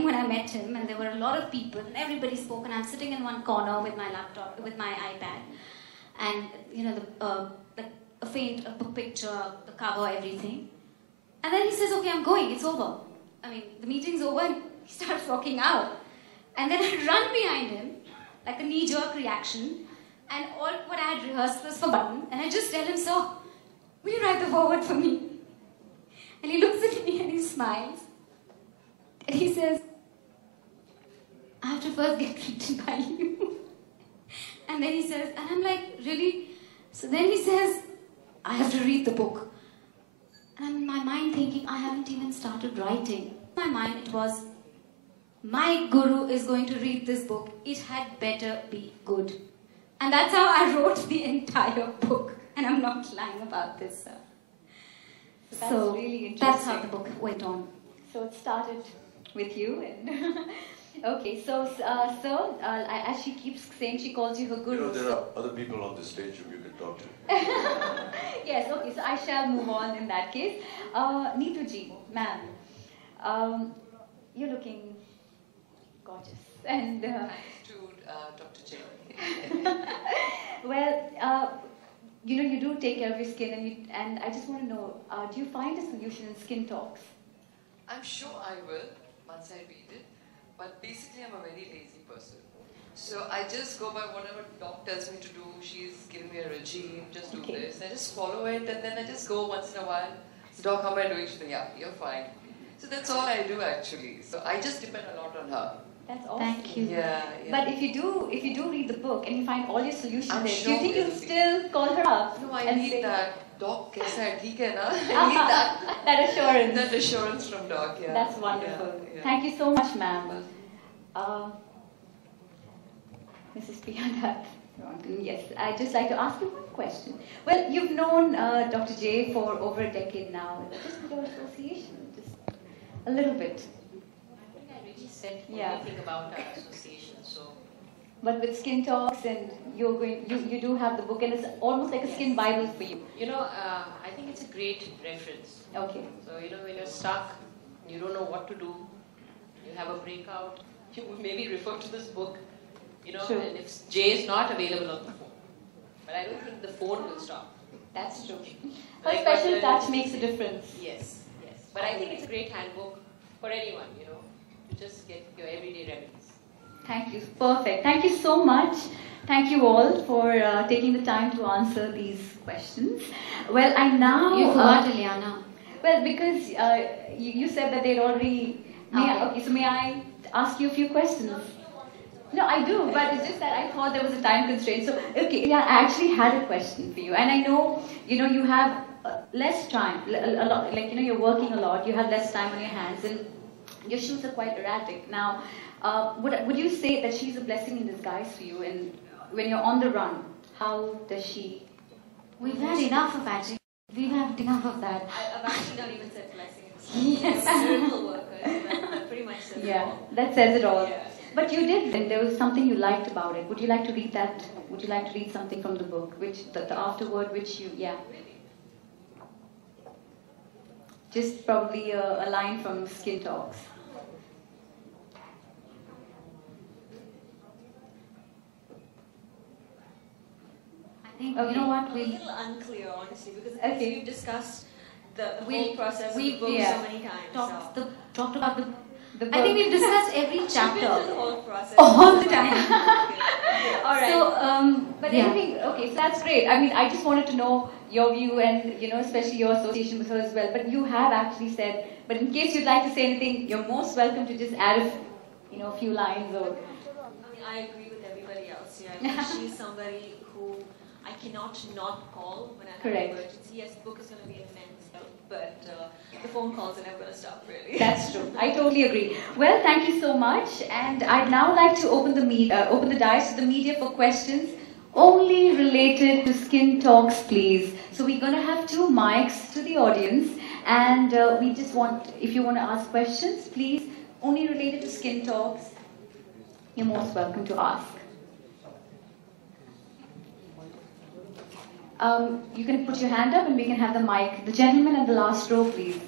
morning when I met him, and there were a lot of people, and everybody spoke, and I'm sitting in one corner with my laptop, with my iPad, and you know, like a faint picture, the cover, everything. And then he says, "Okay, I'm going. It's over. I mean, the meeting's over." And he starts walking out, and then I run behind him, like a knee-jerk reaction, and all what I had rehearsed was forgotten, and I just tell him, "So, will you write the foreword for me?" And he looks at me and he smiles. And he says, "I have to first get written by you." And then he says, and I'm like, "Really?" So then he says, "I have to read the book." And I'm in my mind thinking, I haven't even started writing. In my mind it was, my guru is going to read this book. It had better be good. And that's how I wrote the entire book. And I'm not lying about this, sir. So that's really interesting. That's how the book went on. So it started with you. And okay, so as she keeps saying, she calls you her guru. You know, there are other people on the stage who you can talk to. Yes, okay, so I shall move on in that case. Neetu ji, ma'am, you're looking gorgeous. And thanks to Dr. J. Well, you know, you do take care of your skin, and I just want to know, do you find a solution in Skin Talks? I'm sure I will once I read it, but basically I'm a very lazy person. So I just go by whatever doc tells me to do. She's giving me a regime, just do this. I just follow it, and then I just go once in a while. So doc, how am I doing? She's like, yeah, you're fine. So that's all I do actually. So I just depend a lot on her. That's awesome. Thank you. Yeah. But if you do read the book and you find all your solutions I'm there, sure do you think you'll still call her up? No, I and need say, that. Doc, kaisa hai? Theek hai na? I need that. that assurance. That assurance from doc, yeah. That's wonderful. Yeah, yeah. Thank you so much, ma'am. Mrs. Priya, yes, I'd just like to ask you one question. Well, you've known Dr. J for over a decade now. Just your association, just a little bit. I think I already said Yeah. everything about our association, so. But with Skin Talks, and you do have the book, and it's almost like a skin Bible for you. You know, I think it's a great reference. Okay. So, you know, when you're stuck, you don't know what to do, you have a breakout, you maybe refer to this book, you know, True. and if Jay is not available on the phone. But I don't think the phone will stop. That's true. Like A special what, touch makes a difference. Yes, yes. But I think it's a great handbook for anyone, you know, to just get your everyday remedies. Thank you. Perfect. Thank you so much. Thank you all for taking the time to answer these questions. Well, I now... You forgot Ileana. Well, because you said that they'd already... Okay, so may I ask you a few questions? No, I do, but it's just that I thought there was a time constraint. So, okay, yeah, I actually had a question for you. And I know, you know, you have less time, a lot, like, you know, you're working a lot, you have less time on your hands, and your shoots are quite erratic. Now, would you say that she's a blessing in disguise for you? And when you're on the run, how does she... We've had enough of that. We've had enough of that. I've actually not even said blessing. It's miracle workers. That pretty much says it all. That says it all. Yeah. But you did, and there was something you liked about it. Would you like to read that? Would you like to read something from the book, which the afterword, which you, yeah. Just probably a line from Skin Talks. I think, Okay. you know what, A little unclear, honestly, because Okay. we've discussed the whole process of the book yeah. so many times. talked about the... The I think book. we've discussed every We've been chapter. through the whole process. All the time. All right. So, but Yeah. anything, okay, so that's great. I mean, I just wanted to know your view and, you know, especially your association with her as well. But you have actually said, but in case you'd like to say anything, you're most welcome to just add a few lines or... I mean, I agree with everybody else. Yeah, I think she's somebody who I cannot not call when I have Correct. an emergency. Yes, the book is going to be an immense help, but the phone calls are never going to stop, really. That's true. I totally agree. Well, thank you so much. And I'd now like to open the dais to the media for questions only related to Skin Talks, please. So we're going to have 2 mics to the audience. And we just want, if you want to ask questions, please, only related to Skin Talks, you're most welcome to ask. You can put your hand up and we can have the mic. The gentleman in the last row, please.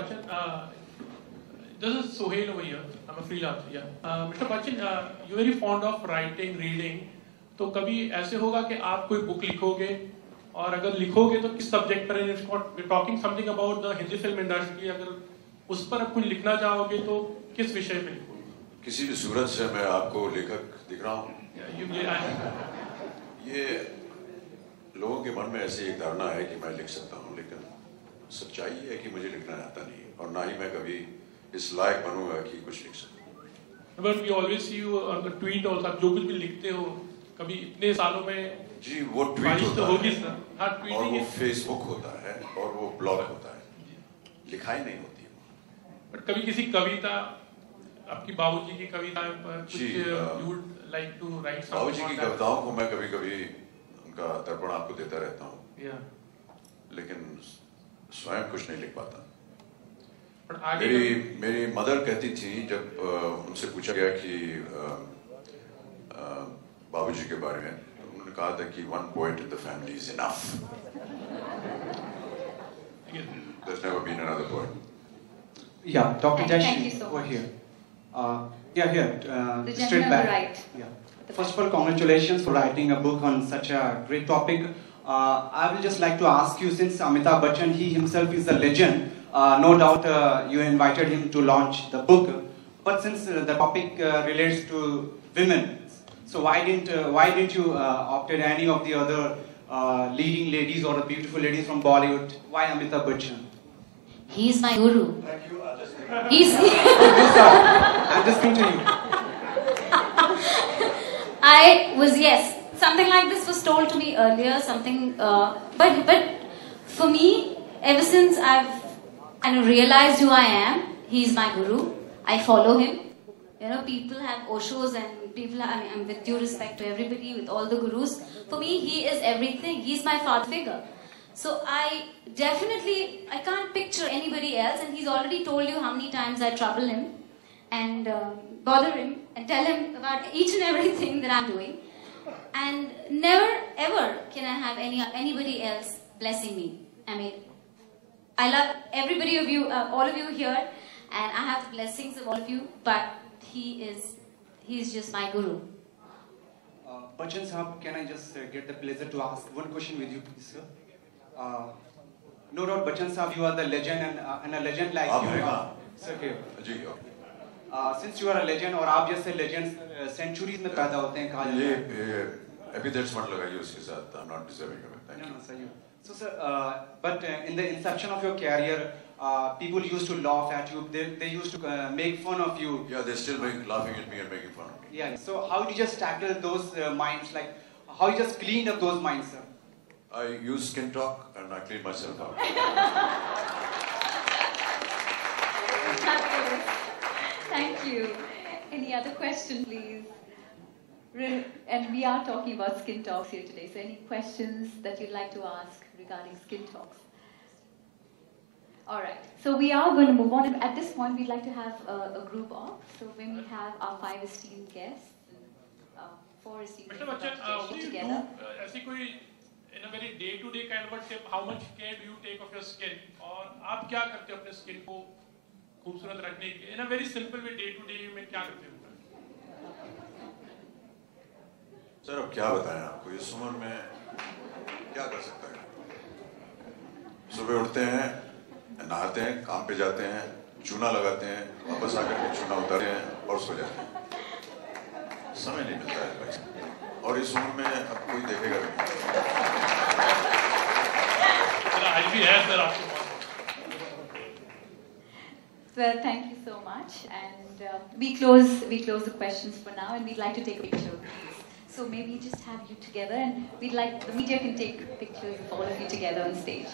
Bachchan, this is Sohail over here. I'm a freelancer. Yeah. Mr. Bachchan, you're very fond of writing, reading. तो कभी ऐसे होगा कि आप कोई book लिखोगे और अगर लिखोगे तो किस सब्जेक्ट पर? We're talking something about the Hindi film industry. अगर उस पर आप कुछ लिखना चाहोगे तो किस विषय पे लिखोगे? किसी भी सूरत से मैं आपको लेखक दिख रहा हूँ। ये लोगों के मन में ऐसी एक धारणा है कि मैं लिख सकता हूँ, लेकिन सच्चाई है कि मुझे लिखना आता नहीं और ना ही मैं कभी इस लायक बनूंगा कि कुछ लिख सकूं। But we always see you on the tweet also. जो कुछ भी लिखते हो कभी इतने सालों में जी वो ट्वीट होता होगी है और वो फेसबुक होता है और वो ब्लॉग होता है, लिखाई नहीं होती है। बट कभी किसी कविता, आपकी बाबूजी की कविता पर कुछ you would like to write something? बाबूजी की कविताओं को मैं कभी-कभी उनका तर्पण आपको देता रहता हूँ, लेकिन स्वयं कुछ नहीं लिख पाता। मेरी मदर कहती थी जब उनसे पूछा गया कि बाबूजी के बारे में, तो उन्होंने कहा था कि one poet in the family is enough. There's never been another poet. Yeah, Dr. Thank Jashi, you so over much. here. Here, The straight gentleman back. on the right. Yeah. First of all, congratulations for writing a book on such a great topic. I will just like to ask you, since Amitabh Bachchan, he himself is a legend, no doubt you invited him to launch the book, but since the topic relates to women, so why didn't you opted any of the other leading ladies or the beautiful ladies from Bollywood? Why Amitabh Bachchan? He's my guru. Thank you. He's. I'm just going to you. Yes, something like this was told to me earlier, but for me, ever since I've kind of realized who I am, he's my guru. I follow him. You know, people have Oshos and people, and with due respect to everybody, with all the gurus, for me, he is everything. He's my father figure. So I can't picture anybody else, and he's already told you how many times I trouble him and bother him and tell him about each and everything that I'm doing. And never ever can I have anybody else blessing me. I mean, I love everybody of you, all of you here, and I have the blessings of all of you, but he's just my guru. Bachchan Sahab, can I just get the pleasure to ask one question with you, please, sir? No doubt, Bachchan Sahab, you are the legend, and a legend like you are. Sir, here. Since you are a legend, और आप जैसे legends centuries में पैदा होते हैं, कहा जाता है। ये epithets मत लगाइए उसके साथ. I'm not deserving of it. Thank you. No, sir, you. So, sir, but in the inception of your career, people used to laugh at you. They used to make fun of you. Yeah, they're still laughing at me and making fun of me. Yeah. So, how did you just tackle those minds? Like, how you just cleaned up those minds, sir? I use skin talk and I clean myself out. Thank you. Any other question, please? And we are talking about skin talks here today. So any questions that you'd like to ask regarding skin talks? All right. So we are going to move on. And at this point, we'd like to have a group off. So when we have our 5 esteemed guests, 4 esteemed Mr. Bachchan, what do you together. do? ऐसी कोई in a very day-to-day kind of a tip, how much care do you take of your skin? और आप क्या करते हो अपने skin को खूबसूरत रखने के लिए? In a very simple way, day-to-day में क्या करते हो? सर अब क्या बताएं आपको, इस उम्र में क्या कर सकता है? सुबह उठते हैं, नहाते हैं, काम पे जाते हैं, चूना लगाते हैं, वापस आकर के चूना उतारते हैं और सो जाते हैं। समय नहीं मिलता है भाई, और इस उम्र में अब कोई देखेगा भी नहीं। आज भी है सर आपके पास। Well, thank you so much, and we close the questions for now, and we'd like to take a picture. So maybe just have you together, and the media can take pictures of all of you together on stage.